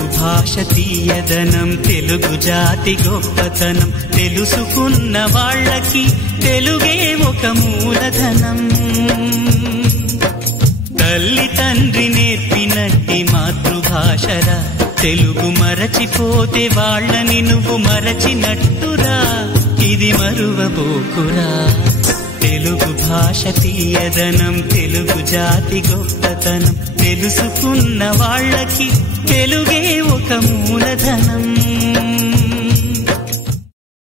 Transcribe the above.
తెలుగు భాష తీయదనం, తెలుగు జాతి గొప్పతనం, తెలుసుకున్న వాళ్ళకి తెలుగే ఒక మూలధనం. తల్లి తండ్రి నేర్పినట్టి మాతృభాషరా, తెలుగు మరచిపోతే వాళ్ళని నువ్వు మరచినట్టురా, ఇది మరువబోకురా. తెలుగు భాష తీయదనం, తెలుగు జాతి గొప్పతనం, తెలుసుకున్న వాళ్ళకి తెలుగే ఒక